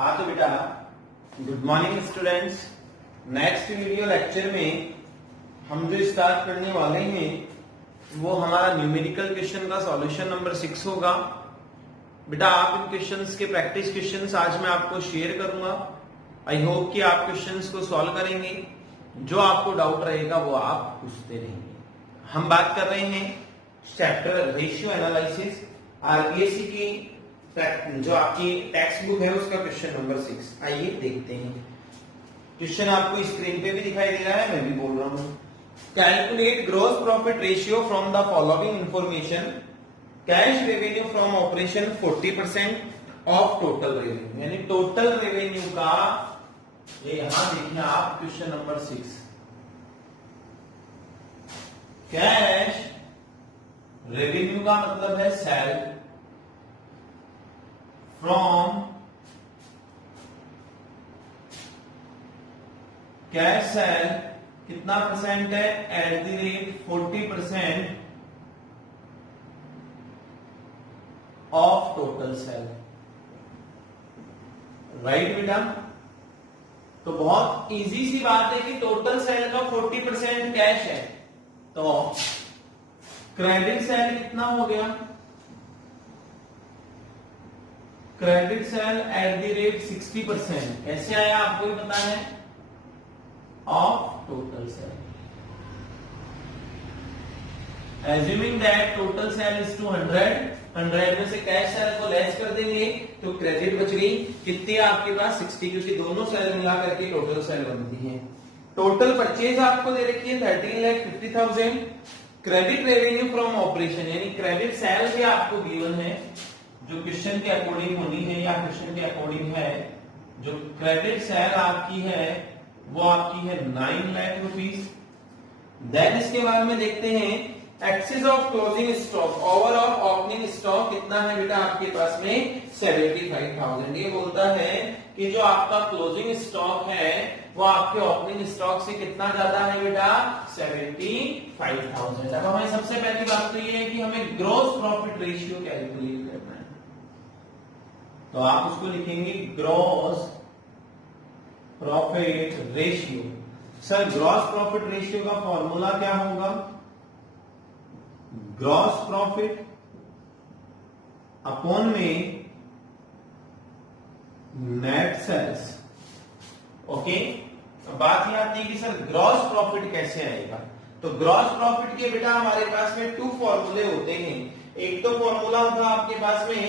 हाँ तो बेटा, good morning students. Next video lecture में हम जो स्टार्ट करने वाले हैं वो हमारा न्यूमेरिकल क्वेश्चन का सॉल्यूशन नंबर 6 होगा। बेटा आप इन क्वेश्चंस के प्रैक्टिस क्वेश्चंस आज मैं आपको शेयर करूंगा। आई होप कि आप क्वेश्चंस को सॉल्व करेंगे। जो आपको डाउट रहेगा वो आप पूछते रहेंगे। हम बात कर रहे हैं चैप्टर रेशियो एनालिसिस आरबीएससी की जो आपकी टेक्स्ट बुक है उसका क्वेश्चन नंबर 6। आइए देखते हैं। क्वेश्चन आपको स्क्रीन पे भी दिखाई दे रहा है, मैं भी बोल रहा हूं। Calculate gross profit ratio from the following information. Cash revenue from operation 40% of total revenue, यानी टोटल रेवेन्यू का ये यहां देखिए आप क्वेश्चन नंबर 6। कैश रेवेन्यू का मतलब है सेल फ्रॉम कैश सेल कितना परसेंट है, at the rate 40% of total sale. Right बेटा, तो बहुत इजी सी बात है कि टोटल सेल का 40% कैश है, तो क्रेडिट सेल कितना हो गया, credit sale at the rate 60%। कैसे आया आपको ही पता है, of total sale. Assuming that total sale is 100 में से कैश सेल को लेस कर देंगे तो क्रेडिट बच गई कितनी आपके पास 60, क्योंकि दोनों सेल मिला करके टोटल सेल बनती है। टोटल परचेज आपको दे रखी है 13,50,000। क्रेडिट रेवेन्यू फ्रॉम ऑपरेशन यानी क्रेडिट सेल भी आपको गिवन है, जो क्वेश्चन के अकॉर्डिंग होनी है या क्वेश्चन के अकॉर्डिंग है। जो क्रेडिट सेल आपकी है वो आपकी है 9 लाख रुपीस। देन इसके बाद में देखते हैं excess of closing stock. Overall opening stock कितना है बेटा आपके पास में 75,000। ये बोलता है कि जो आपका क्लोजिंग स्टॉक है वो आपके ओपनिंग स्टॉक से कितना ज्यादा है बेटा 75,000। अब हमें सबसे पहली बात तो ये है कि हमें ग्रॉस प्रॉफिट रेशियो कैलकुलेट करना है, तो आप उसको लिखेंगे gross profit ratio. Sir gross profit ratio का फॉर्मूला क्या होगा, ग्रॉस प्रॉफिट अपॉन में नेट सेल्स। ओके, बात यह आती है कि सर ग्रॉस प्रॉफिट कैसे आएगा। तो ग्रॉस प्रॉफिट के बेटा हमारे पास में 2 फॉर्मूले होते हैं। एक तो फॉर्मूला था आपके पास में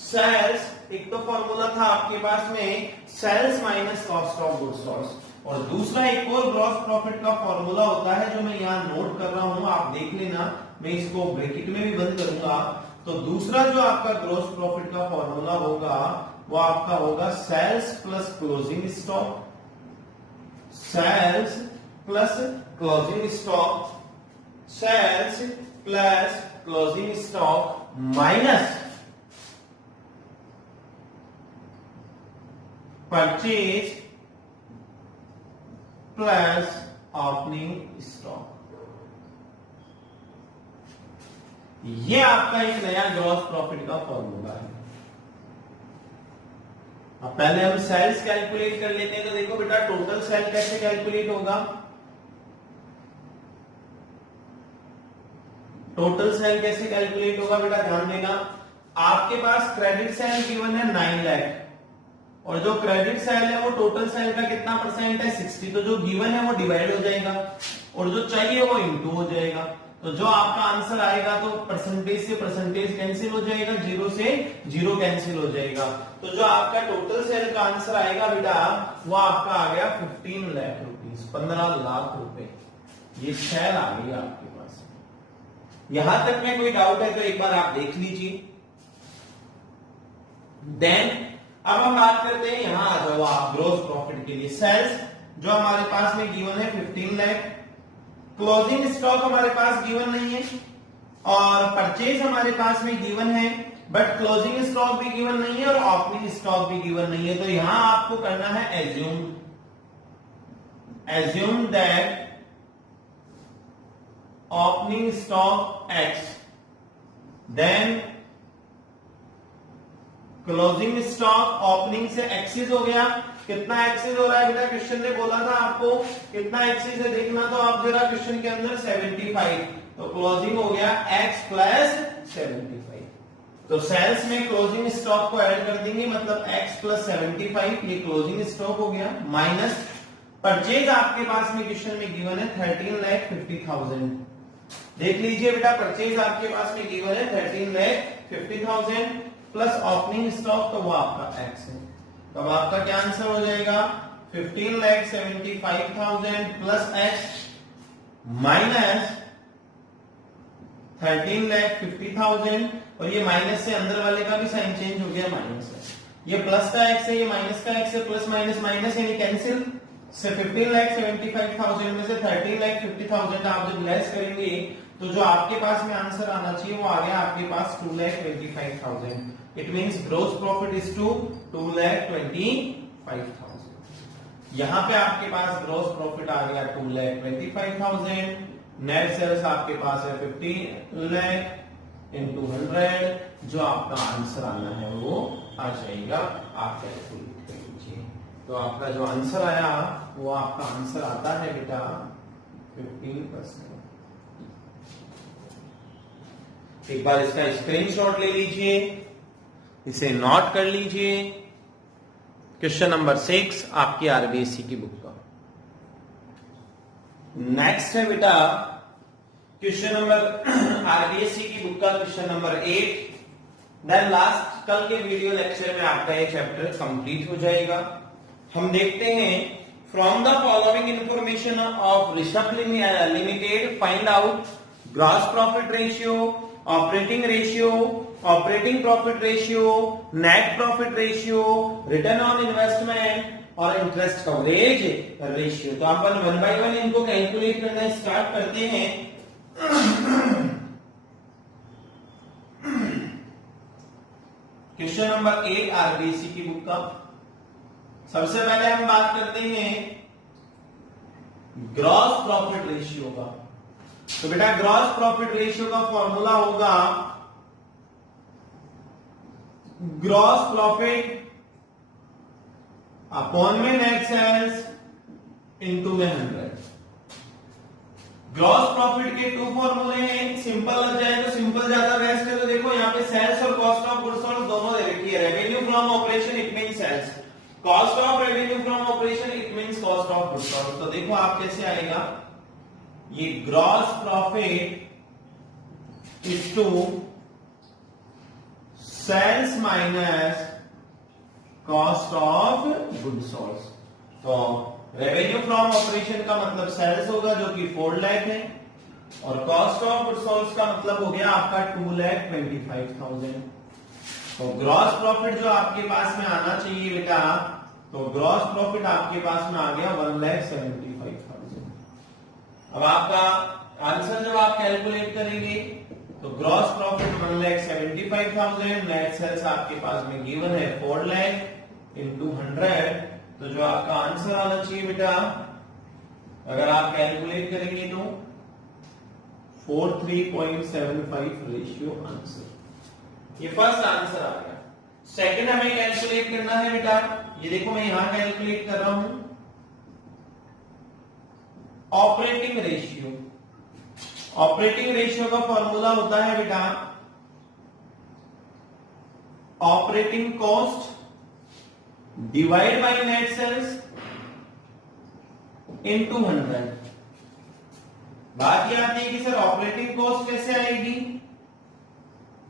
सेल्स, एक तो फॉर्मूला था आपके पास में sales minus cost of goods sold, और दूसरा एक और ग्रॉस प्रॉफिट का फॉर्मूला होता है जो मैं यहां नोट कर रहा हूं, आप देख लेना, मैं इसको ब्रैकेट में भी बंद करूंगा। तो दूसरा जो आपका ग्रॉस प्रॉफिट का फॉर्मूला होगा वो आपका होगा sales plus closing stock, sales plus closing stock, sales plus closing stock minus purchase plus opening stock. ये आपका एक नया ग्रॉस प्रॉफिट का फॉर्मूला है। अब पहले हम सेल्स कैलकुलेट कर लेते हैं। तो देखो बेटा टोटल सेल कैसे कैलकुलेट होगा, टोटल सेल कैसे कैलकुलेट होगा बेटा ध्यान देना। आपके पास क्रेडिट सेल गिवन है 9 लाख, और जो क्रेडिट सेल है वो टोटल सेल का कितना परसेंट है 60, तो जो गिवन है वो डिवाइड हो जाएगा और जो चाहिए वो इनटू हो जाएगा। तो जो आपका आंसर आएगा तो परसेंटेज से परसेंटेज कैंसिल हो जाएगा, 0 से 0 कैंसिल हो जाएगा। तो जो आपका टोटल सेल का आंसर आएगा बेटा वो आपका आ गया 15 लाख रुपीस, 15 लाख रुपए। ये सेल आ गई आपके पास। यहां तक में कोई डाउट है तो एक बार आप देख लीजिए। देन अब हम बात करते हैं, यहां आ जाओ आप ग्रॉस प्रॉफिट के लिए। सेल्स जो हमारे पास में गिवन है 15 लाख, क्लोजिंग स्टॉक हमारे पास गिवन नहीं है, और परचेज हमारे पास में गिवन है बट क्लोजिंग स्टॉक भी गिवन नहीं है और ओपनिंग स्टॉक भी गिवन नहीं है। तो यहां आपको करना है assume that opening stock X, then closing stock opening से एक्सेस हो गया। कितना एक्सेस हो रहा है बेटा, क्वेश्चन ने बोला था आपको कितना एक्सेस है देखना, तो आप जरा क्वेश्चन के अंदर 75, तो क्लोजिंग हो गया x प्लस 75। तो सेल्स में क्लोजिंग स्टॉक को ऐड कर देंगे, मतलब x प्लस 75 ये क्लोजिंग स्टॉक हो गया, माइनस परचेज आपके पास में क्वेश्चन में गिवन है 13,50,000। देख लीजिए बेटा, परचेज आपके पास में गिवन है 13,50,000 प्लस ओपनिंग स्टॉक, तो वो आपका x है। तब आपका क्या आंसर हो जाएगा, 15,75,000 प्लस x माइनस 13,50,000, और ये माइनस से अंदर वाले का भी साइन चेंज हो गया, माइनस है। ये प्लस का x है, ये माइनस का x है, प्लस माइनस माइनस यानी कैंसिल से 15,75,000 में से 13,50,000 आप जब लेस करेंगे तो जो आपके पास में आंसर आना चाहिए वो आ गया आपके पास 2,25,000। It means gross profit is to 2,25,000। यहां पे आपके पास ग्रॉस प्रॉफिट आ गया 2,25,000, नेट सेल्स आपके पास है 15 लाख इंटू 100, जो आपका आंसर आना है वो आ जाएगा। आप कैलकुलेट कर लीजिए, तो आपका जो आंसर आया वो आपका आंसर आता है बेटा 15%। एक बार इसका स्क्रीनशॉट ले लीजिए, इसे नोट कर लीजिए। क्वेश्चन नंबर 6 आपकी आरबीएससी की बुक का। नेक्स्ट है बेटा क्वेश्चन नंबर आरबीएससी की बुक का क्वेश्चन नंबर 8। देन लास्ट कल के वीडियो लेक्चर में आपका ये चैप्टर कंप्लीट हो जाएगा। हम देखते हैं, from the following information of Rishabh limited find out gross profit ratio, operating ratio, operating profit ratio, net profit ratio, return on investment और इंटरेस्ट कवरेज रेशियो। तो आप वन बाय वन इनको कैलकुलेट करना स्टार्ट करते हैं। क्वेश्चन नंबर 8 आरबीएससी की book का। सबसे पहले हम बात करते हैं ग्रॉस प्रॉफिट रेशियो का। तो बेटा ग्रॉस प्रॉफिट रेशियो का फॉर्मूला होगा ग्रॉस प्रॉफिट अपॉन में नेट सेल्स इनटू में 100। ग्रॉस प्रॉफिट के 2 फॉर्मूले हैं, सिंपल लग जाए तो सिंपल ज्यादा बेस्ट है। तो देखो यहाँ पे सेल्स और कॉस्ट ऑफ गुड्स सोल्ड दोनों दे रखी है। Revenue from operation it means sales, cost of revenue from operation it means cost of goods sold. तो देखो आप कैसे आएगा, ये gross profit is to sales minus cost of goods sold. तो रेवेन्यू फ्रॉम ऑपरेशन का मतलब सेल्स होगा जो कि 4 लाख है, और कॉस्ट ऑफ गुड्स सोल्ड का मतलब हो गया आपका 2,25,000। तो ग्रॉस प्रॉफिट जो आपके पास में आना चाहिए बेटा, तो ग्रॉस प्रॉफिट आपके पास में आ गया 1,75,000। अब आपका आंसर जब आप कैलकुलेट करेंगे तो ग्रॉस प्रॉफिट 1,75,000, नेट सेल्स आपके पास में गिवन है 4 लाख इंटू 100, तो जो आपका आंसर आना चाहिए बेटा, अगर आप कैलकुलेट करेंगे तो 43.75 रेशियो आंसर। ये फर्स्ट आंसर आ गया। सेकंड हमें कैलकुलेट करना है बेटा, ये देखो मैं यहां कैलकुलेट कर रहा हूं ऑपरेटिंग रेशियो। ऑपरेटिंग रेशियो का फॉर्मूला होता है बेटा operating cost divide by net sales into 100। बात ये आती है कि सर ऑपरेटिंग कॉस्ट कैसे आएगी,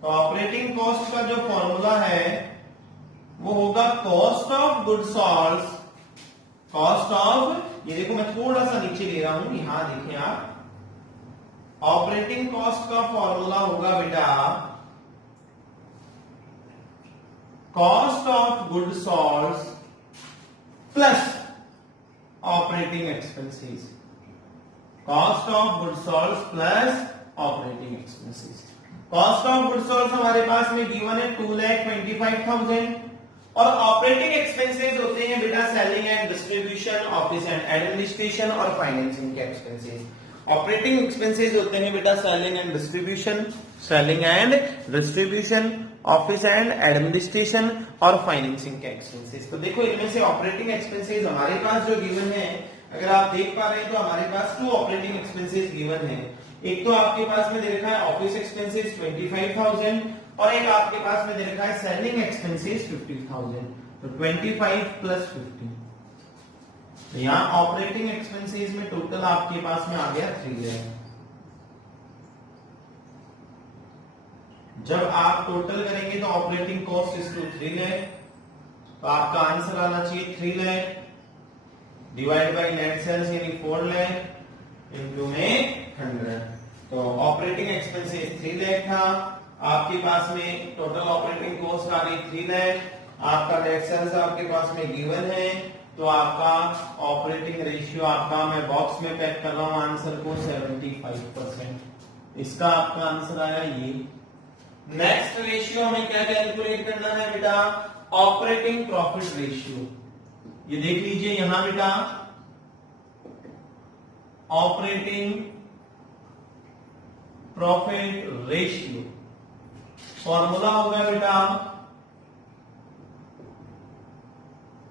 तो ऑपरेटिंग कॉस्ट का जो फॉर्मूला है वो होगा cost of goods sold, cost of, ये देखो मैं थोड़ा सा नीचे ले रहा हूं, यहां देखें आप, ऑपरेटिंग कॉस्ट का फॉर्मूला होगा बेटा cost of goods sold plus operating expenses, cost of goods sold plus operating expenses. Cost of goods sold हमारे पास में गिवन है 2,25,000, और ऑपरेटिंग एक्सपेंसेस होते हैं बेटा selling and distribution, office and administration और फाइनेंसिंग के एक्सपेंसेस। ऑपरेटिंग एक्सपेंसेस होते हैं बेटा selling and distribution, selling and distribution, office and administration और फाइनेंसिंग के एक्सपेंसेस। तो देखो इनमें से ऑपरेटिंग एक्सपेंसेस हमारे पास जो गिवन है, अगर आप देख पा रहे हैं तो हमारे पास 2 ऑपरेटिंग एक्सपेंसेस गिवन है। एक तो आपके पास में दे रखा है ऑफिस एक्सपेंसेस 25,000 और एक आपके पास में दे रखा है सेलिंग एक्सपेंसेस 50,000। तो 25 प्लस 50, तो यहाँ ऑपरेटिंग एक्सपेंसेस में टोटल आपके पास में आ गया 3 लाख। जब आप टोटल करेंगे तो operating cost is to 3 lakh, तो आपका आंसर आना चाहिए 3 lakh divide by net sales यानी 4 लाख इनटू में 100। तो ऑपरेटिंग एक्सपेंसेस 3 लाख था, आपके पास में टोटल ऑपरेटिंग कॉस्ट आ गई 3 लाख, आपका नेट सेल्स आपके पास में गिवन है, तो आपका ऑपरेटिंग रेशियो आपका मैं बॉक्स में पैक कर रहा हूं आंसर को 75%। इसका आपका आंसर आया ये। नेक्स्ट रेशियो हमें क्या कैलकुलेट करना है बेटा, ऑपरेटिंग प्रॉफिट रेशियो। ये देख लीजिए यहां बेटा, ऑपरेटिंग प्रॉफिट रेशियो फॉर्मूला होगा बेटा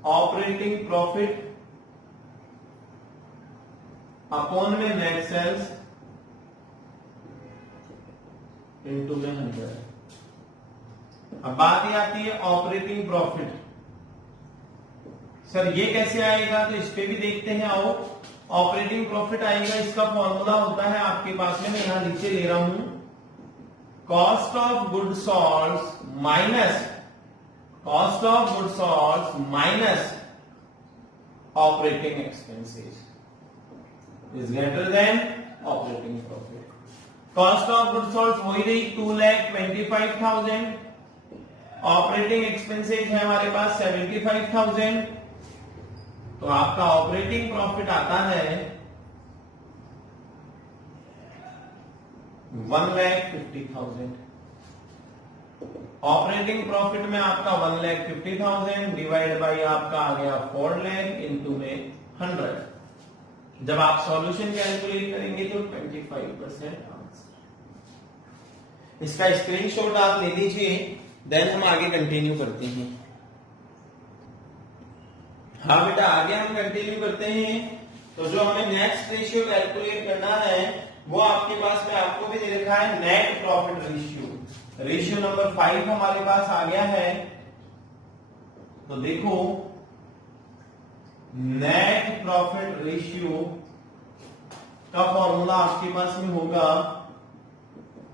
ऑपरेटिंग प्रॉफिट अपॉन में नेट सेल्स इनटू में 100। अब बात ये आती है ऑपरेटिंग प्रॉफिट, सर ये कैसे आएगा, तो इस पे भी देखते हैं। आओ, ऑपरेटिंग प्रॉफिट आएगा, इसका फॉर्मूला होता है आपके पास में, मैं यहां नीचे ले रहा हूं, cost of good sold minus cost of good sold minus operating expenses is greater than operating profit. Cost of good sold हो ही रही 2,25,000, ऑपरेटिंग एक्सपेंसेस है हमारे पास 75,000, तो आपका ऑपरेटिंग प्रॉफिट आता है 1,50,000। ऑपरेटिंग प्रॉफिट में आपका 1,50,000 डिवाइड बाई आपका आ गया 4 लाख इनटू में 100। जब आप सॉल्यूशन कैलकुलेट करेंगे तो 25% आंसर। इसका स्क्रीनशॉट आप ले लीजिए, देन हम आगे कंटिन्यू करते हैं। हाँ बेटा, आगे हम कंटिन्यू करते हैं। तो जो हमें नेक्स्ट रेशियो कैलकुलेट करना है वो आपके पास में आपको भी दे रखा है net profit ratio. Ratio number 5 हमारे पास आ गया है। तो देखो नेट प्रॉफिट रेशियो का फॉर्मूला आपके पास में होगा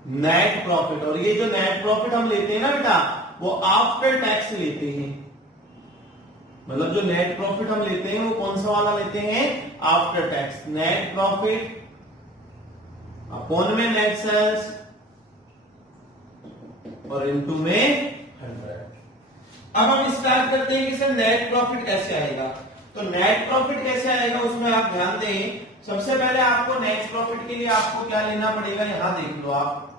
नेट प्रॉफिट, और ये जो नेट प्रॉफिट हम लेते हैं ना बेटा, वो आफ्टर टैक्स लेते हैं। मतलब जो नेट प्रॉफिट हम लेते हैं वो कौन सा वाला लेते हैं, after tax. Net profit upon में नेट सेल्स और इनटू में 100। अब हम स्टार्ट करते हैं कि सर नेट प्रॉफिट कैसे आएगा। तो नेट प्रॉफिट कैसे आएगा उसमें आप ध्यान दें। सबसे पहले आपको नेट प्रॉफिट के लिए आपको क्या लेना पड़ेगा, यहां देख लो आप,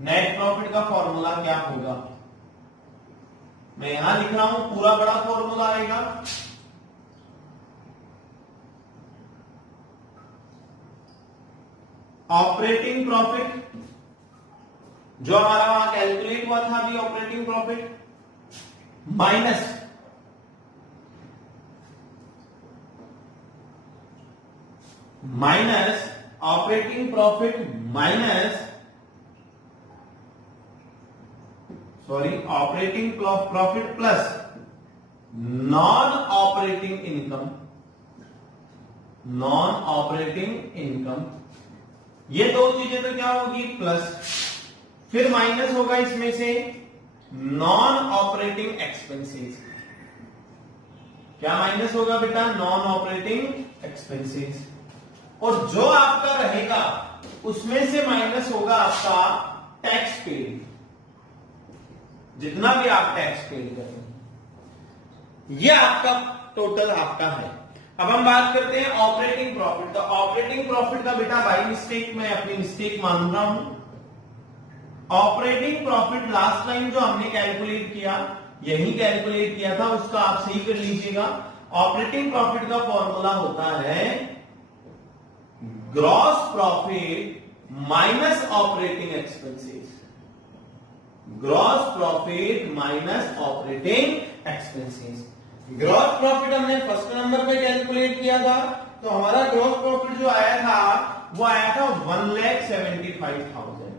नेट प्रॉफिट का फॉर्मूला क्या होगा। मैं यहां लिख रहा हूं, पूरा बड़ा फॉर्मूला आएगा। ऑपरेटिंग प्रॉफिट जो हमारा वहां कैलकुलेट हुआ था अभी, operating profit minus operating profit minus operating profit plus non operating income. ये दो चीजें तो क्या होगी, प्लस, फिर माइनस होगा इसमें से नॉन ऑपरेटिंग एक्सपेंसेस। क्या माइनस होगा बेटा, नॉन ऑपरेटिंग एक्सपेंसेस। और जो आपका रहेगा उसमें से माइनस होगा आपका टैक्स पेड, जितना भी आप टैक्स पेड करेंगे। ये आपका टोटल आपका है। अब हम बात करते हैं ऑपरेटिंग प्रॉफिट। तो ऑपरेटिंग प्रॉफिट का बेटा बाय मिस्टेक मैं अपनी मिस्टेक मान रहा हूं। ऑपरेटिंग प्रॉफिट लास्ट टाइम जो हमने कैलकुलेट किया, यही कैलकुलेट किया था, उसका आप सही कर लीजिएगा। ऑपरेटिंग प्रॉफिट का फॉर्मूला होता है gross profit minus operating expenses. Gross profit minus operating expenses. Gross profit हमने फर्स्ट नंबर पे कैलकुलेट किया था, तो हमारा ग्रॉस प्रॉफिट जो आया था वो आया था 1,75,000।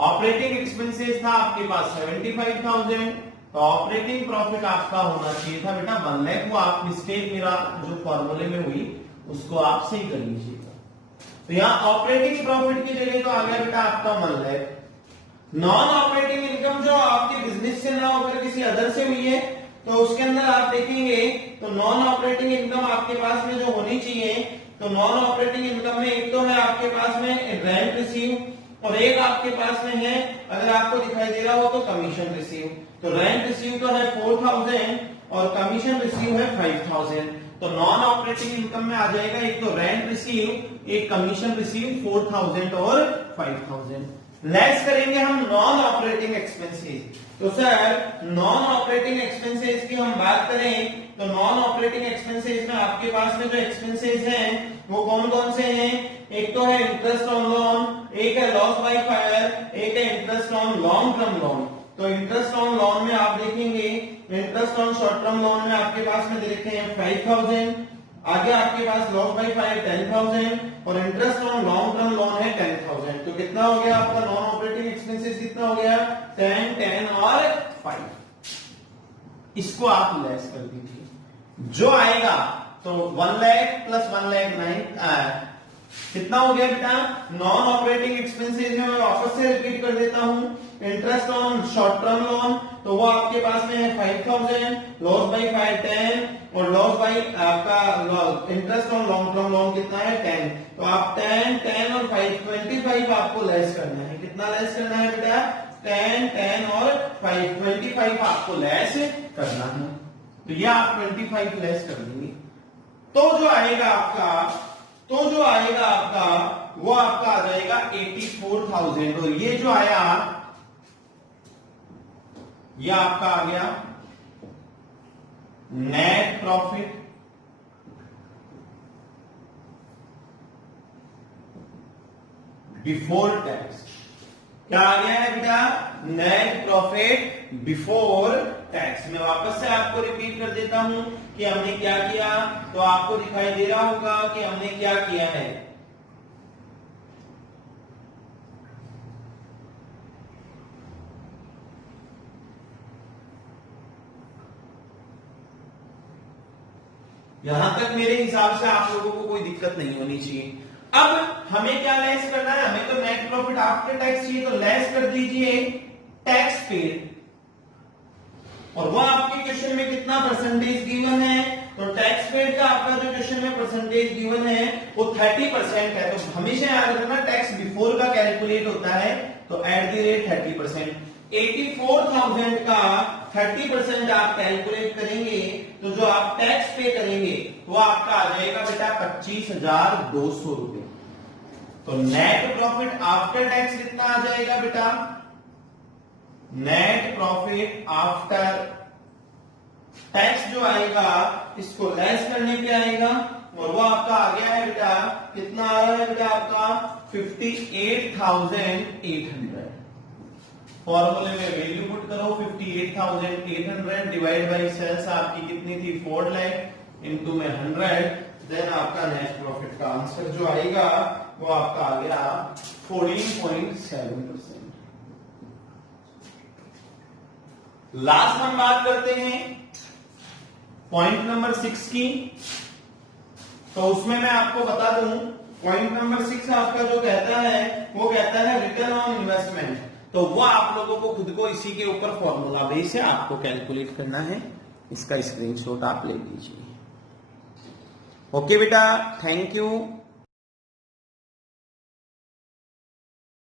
ऑपरेटिंग एक्सपेंसेस था आपके पास 75,000, तो ऑपरेटिंग प्रॉफिट आपका होना चाहिए था बेटा 1 लाख। वो आप मिस्टेक मेरा जो फॉर्मूले में हुई उसको आप सही कर लीजिएगा। तो यहाँ ऑपरेटिंग प्रॉफिट की जगह तो आ गया बेटा आपका 1 लाख। नॉन ऑपरेटिंग इनकम जो आपके बिजनेस से ना होकर किसी अदर से हुई है, तो उसके अंदर आप देखेंगे तो नॉन ऑपरेटिंग इनकम आपके पास में जो होनी चाहिए, तो नॉन ऑपरेटिंग इनकम में एक तो है आपके पास में रेंट रिसीव और एक आपके पास में है, अगर आपको दिखाई दे रहा हो तो कमीशन रिसीव। तो रेंट रिसीव तो है 4,000 और कमीशन रिसीव है 5,000। तो नॉन ऑपरेटिंग इनकम में आ जाएगा एक तो रेंट रिसीव, एक कमीशन रिसीव 4,000 और 5,000। लेस करेंगे हम नॉन ऑपरेटिंग एक्सपेंसेस। तो सर नॉन ऑपरेटिंग एक्सपेंसेस की हम बात करें तो नॉन ऑपरेटिंग एक्सपेंसेस में आपके पास में जो एक्सपेंसेस हैं वो कौन कौन से हैं? एक तो है इंटरेस्ट ऑन लोन, एक है लॉस बाय फायर, एक है interest on long term loan. तो इंटरेस्ट ऑन लोन में आप देखेंगे, interest on short term loan में आपके पास में दे रखे हैं 5,000, आगे आपके पास लॉस बाय फायर 10,000 और interest on long term loan है 10,000। तो कितना हो गया आपका नॉन ऑपरेटिंग एक्सपेंसेस? कितना हो गया? 10, 10 और 5। इसको आप लेस कर दीजिए, जो आएगा तो 1 लाख प्लस 1 लाख 9 कितना हो गया बेटा? नॉन ऑपरेटिंग एक्सपेंसेस में मैं वापस से रिपीट कर देता हूं, interest on short term loan तो वो आपके पास में है 5,000, लॉस बाय फायर 10 और लॉस बाय आपका interest on long term loan कितना है? 10। तो आप 10, 10 और 5 25 आपको लेस करना है। कितना लेस करना है बेटा? 10, 10 और 5 25 आपको लेस करना है। तो ये आप 25 लेस कर देंगे तो जो आएगा आपका वो आपका आ जाएगा 84,000। और ये जो आया ये आपका आ गया नेट प्रॉफिट बिफोर टैक्स। क्या आ गया है बेटा? Net profit before tax. मैं वापस से आपको रिपीट कर देता हूं कि हमने क्या किया, तो आपको दिखाई दे रहा होगा कि हमने क्या किया है। यहां तक मेरे हिसाब से आप लोगों को कोई दिक्कत नहीं होनी चाहिए। अब हमें क्या लेस करना है? हमें तो नेट प्रॉफिट आफ्टर टैक्स चाहिए, तो लेस कर दीजिए टैक्स पेड। और वो आपके क्वेश्चन में कितना परसेंटेज गिवन है? तो टैक्स पेड का आपका जो क्वेश्चन में परसेंटेज गिवन है वो 30% है। तो हमेशा याद रखना टैक्स बिफोर का कैलकुलेट होता है तो एट द रेट 30%। 84,000 का 30% आप कैलकुलेट करेंगे तो जो आप टैक्स पे करेंगे वो आपका आ जाएगा बेटा 25,200 रुपए। तो नेट प्रॉफिट आफ्टर टैक्स कितना आ जाएगा बेटा? नेट प्रॉफिट आफ्टर टैक्स जो आएगा इसको लेस करने पे आएगा और वो आपका आ गया है बेटा, कितना आ रहा है बेटा आपका? 58,800। फॉर्मूले में वैल्यू पुट करो 58,800 डिवाइड बाई सेल्स आपकी कितनी थी? 4 लाख इनटू में 100, देन आपका नेट प्रॉफिट का आंसर जो आएगा वो आपका आ गया 14.7%। लास्ट हम बात करते हैं पॉइंट नंबर 6 की। तो उसमें मैं आपको बता दूं पॉइंट नंबर 6 आपका जो कहता है वो कहता है रिटर्न ऑन इन्वेस्टमेंट। तो वो आप लोगों को खुद को इसी के ऊपर फॉर्मूला बेस से आपको कैलकुलेट करना है। इसका स्क्रीनशॉट आप ले लीजिए। ओके बेटा, थैंक यू।